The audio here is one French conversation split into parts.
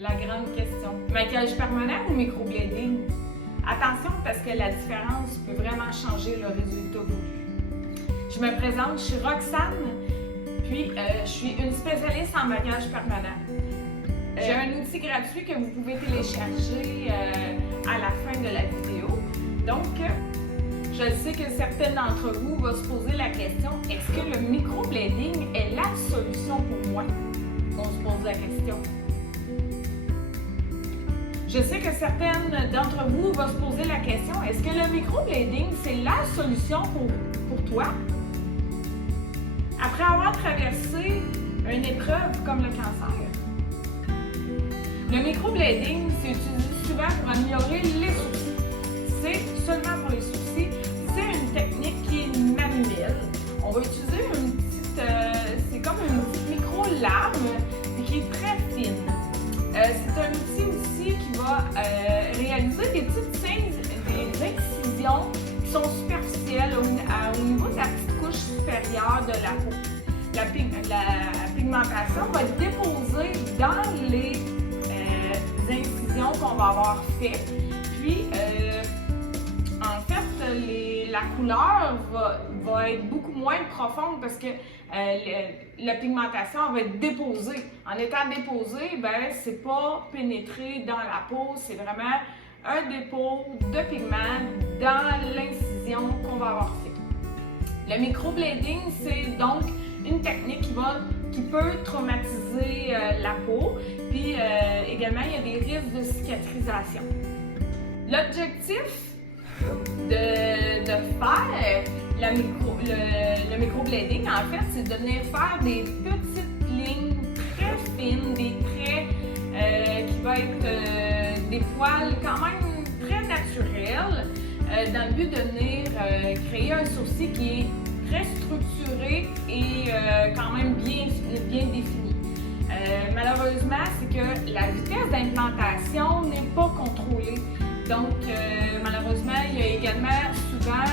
La grande question. Maquillage permanent ou microblading? Attention parce que la différence peut vraiment changer le résultat voulu. Je me présente, je suis Roxane, puis je suis une spécialiste en maquillage permanent. J'ai un outil gratuit que vous pouvez télécharger à la fin de la vidéo. Donc, je sais que certaines d'entre vous vont se poser la question, est-ce que le microblading est la solution pour moi? On se pose la question. Je sais que certaines d'entre vous vont se poser la question, est-ce que le microblading, c'est la solution pour toi? Après avoir traversé une épreuve comme le cancer, le microblading, c'est utilisé souvent pour améliorer les sourcils. C'est seulement pour les sourcils. C'est une technique qui est manuelle. On va utiliser une petite, c'est comme une petite micro-lame qui est très fine. C'est un outil aussi qui va réaliser des incisions qui sont superficielles au niveau de la petite couche supérieure de la peau. La pigmentation va être déposée dans les incisions qu'on va avoir faites. Puis, en fait, la couleur va être beaucoup moins profonde parce que la pigmentation va être déposée. En étant déposée, ben, c'est pas pénétré dans la peau, c'est vraiment un dépôt de pigment dans l'incision qu'on va avoir fait. Le microblading, c'est donc une technique qui peut traumatiser la peau, puis également il y a des risques de cicatrisation. L'objectif de faire le microblading, en fait, c'est de venir faire des petites lignes très fines, des traits qui vont être des poils quand même très naturels, dans le but de venir créer un sourcil qui est très structuré et quand même bien défini. Malheureusement, c'est que la vitesse d'implantation n'est pas contrôlée. Donc, malheureusement, il y a également souvent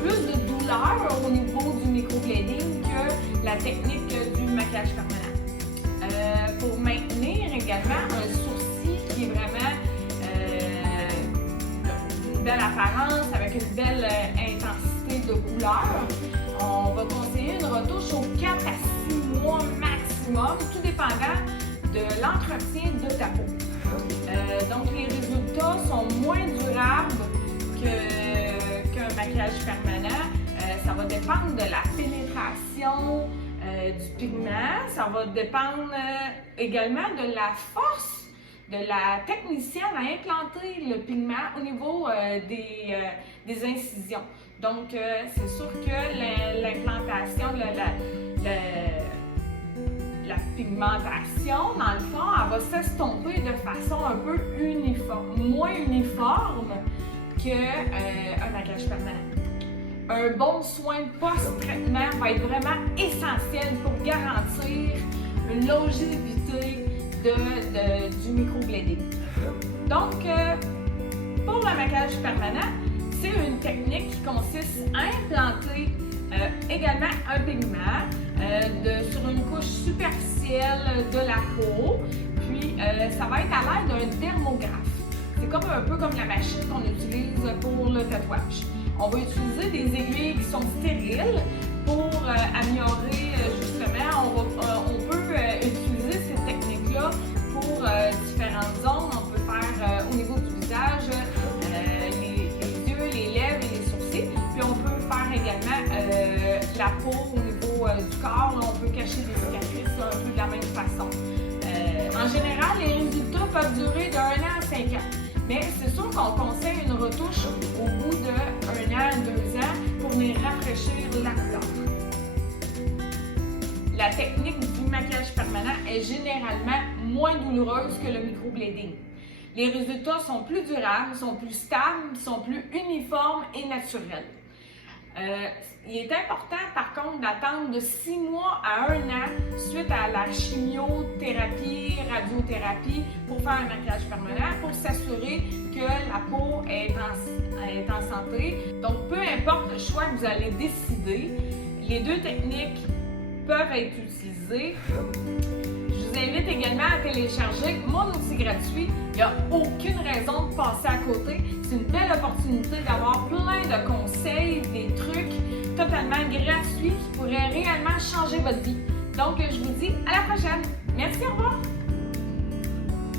plus de douleur au niveau du microblading que la technique du maquillage permanent. Pour maintenir également un sourcil qui est vraiment une belle apparence, avec une belle intensité de couleur, on va conseiller une retouche aux 4 à 6 mois maximum, tout dépendant de l'entretien de ta peau. Donc, les résultats sont moins durables qu'un maquillage permanent. Ça va dépendre de la pénétration du pigment. Ça va dépendre également de la force de la technicienne à implanter le pigment au niveau des incisions. Donc, c'est sûr que l'implantation, la pigmentation, dans le fond, elle va s'estomper de façon un peu moins uniforme qu'un maquillage permanent. Un bon soin post-traitement va être vraiment essentiel pour garantir une longévité du microblading. Donc, pour le maquillage permanent, c'est une technique qui consiste à implanter également un pigment sur une couche superficielle de la peau, puis ça va être à l'aide d'un dermographe. C'est un peu comme la machine qu'on utilise pour le tatouage. On va utiliser des aiguilles qui sont stériles pour améliorer justement, on peut utiliser cette technique-là pour différentes zones. On peut faire au niveau du visage, les yeux, les lèvres et les sourcils, puis on peut faire également la peau au niveau du corps. Là, on peut cacher des cicatrices un peu de la même façon. En général, les résultats peuvent durer de 1 an à 5 ans. Mais c'est sûr qu'on conseille une retouche au bout de 1 an à 2 ans pour venir rafraîchir la couleur. La technique du maquillage permanent est généralement moins douloureuse que le microblading. Les résultats sont plus durables, sont plus stables, sont plus uniformes et naturels. Il est important, par contre, d'attendre de 6 mois à 1 an suite à la chimiothérapie, radiothérapie pour faire un maquillage permanent pour s'assurer que la peau est en santé. Donc, peu importe le choix que vous allez décider, les deux techniques peuvent être utilisées. Je vous vous invite également à télécharger mon outil gratuit. Il n'y a aucune raison de passer à côté. C'est une belle opportunité d'avoir plein de conseils, des trucs totalement gratuits qui pourraient réellement changer votre vie. Donc, je vous dis à la prochaine. Merci, au revoir!